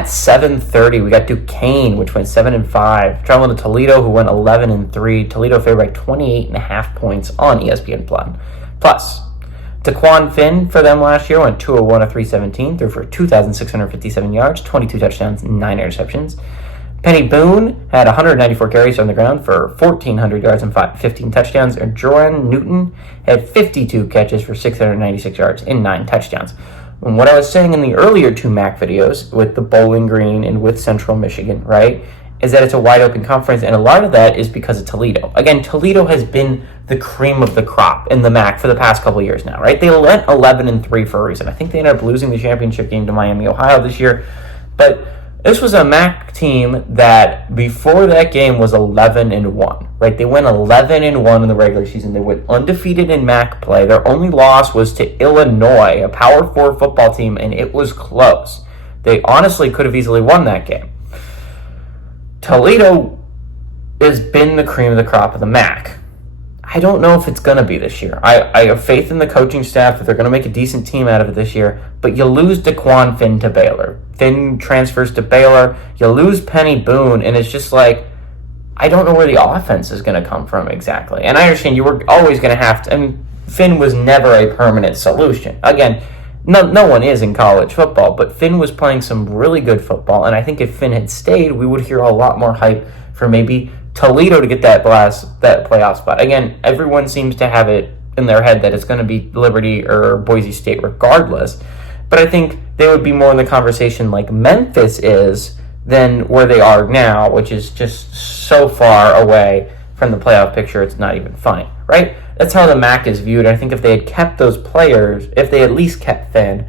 At 7:30, we got Duquesne, which went 7-5. Traveling to Toledo, who went 11-3. Toledo favored by 28.5 points on ESPN Plus. Duquesne Finn for them last year went 201 of 317, threw for 2,657 yards, 22 touchdowns, 9 interceptions. Penny Boone had 194 carries on the ground for 1,400 yards and 15 touchdowns. And Jordan Newton had 52 catches for 696 yards and 9 touchdowns. And what I was saying in the earlier two MAC videos with the Bowling Green and with Central Michigan, right, is that it's a wide open conference, and a lot of that is because of Toledo. Again, Toledo has been the cream of the crop in the MAC for the past couple of years now, right? They went 11-3 for a reason. I think they ended up losing the championship game to Miami, Ohio this year, but this was a MAC team that before that game was 11-1, right? They went 11-1 in the regular season. They went undefeated in MAC play. Their only loss was to Illinois, a Power 4 football team, and it was close. They honestly could have easily won that game. Toledo has been the cream of the crop of the MAC. I don't know if it's going to be this year. I have faith in the coaching staff that they're going to make a decent team out of it this year, but you lose Duquesne Finn to Baylor. Finn transfers to Baylor. You lose Penny Boone, and it's just like, I don't know where the offense is going to come from exactly. And I understand you were always going to have to, I mean, Finn was never a permanent solution. Again, no one is in college football, but Finn was playing some really good football, and I think if Finn had stayed, we would hear a lot more hype for maybe Toledo to get that playoff spot. Again, everyone seems to have it in their head that it's going to be Liberty or Boise State regardless, but I think they would be more in the conversation like Memphis is than where they are now, which is just so far away from the playoff picture, it's not even funny, right? That's how the MAC is viewed. I think if they had kept those players, if they at least kept Finn,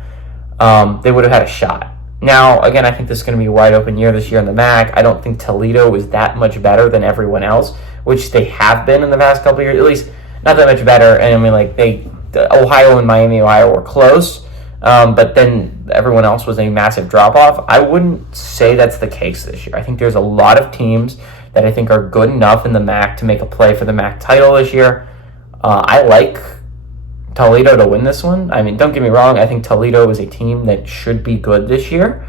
they would have had a shot. Now, again, I think this is going to be a wide open year this year in the MAC. I don't think Toledo is that much better than everyone else, which they have been in the past couple of years, at least not that much better. And I mean, like Ohio and Miami, Ohio were close, but then everyone else was a massive drop-off. I wouldn't say that's the case this year. I think there's a lot of teams that I think are good enough in the MAC to make a play for the MAC title this year. I like Toledo to win this one. I mean, don't get me wrong. I think Toledo is a team that should be good this year.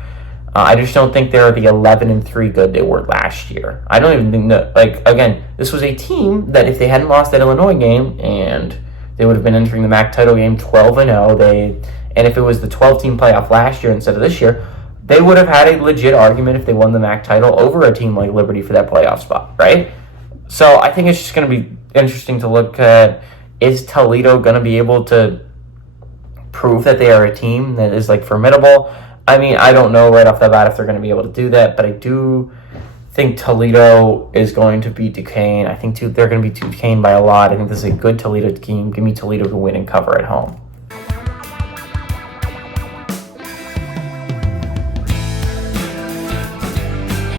I just don't think they're the 11-3 good they were last year. I don't even think that, again, this was a team that if they hadn't lost that Illinois game, and they would have been entering the MAC title game 12-0, and if it was the 12-team playoff last year instead of this year, they would have had a legit argument if they won the MAC title over a team like Liberty for that playoff spot, right? So I think it's just going to be interesting to look at, is Toledo going to be able to prove that they are a team that is formidable? I mean, I don't know right off the bat if they're going to be able to do that, but I do think Toledo is going to beat Duquesne. I think they're going to beat Duquesne by a lot. I think this is a good Toledo team. Give me Toledo to win and cover at home.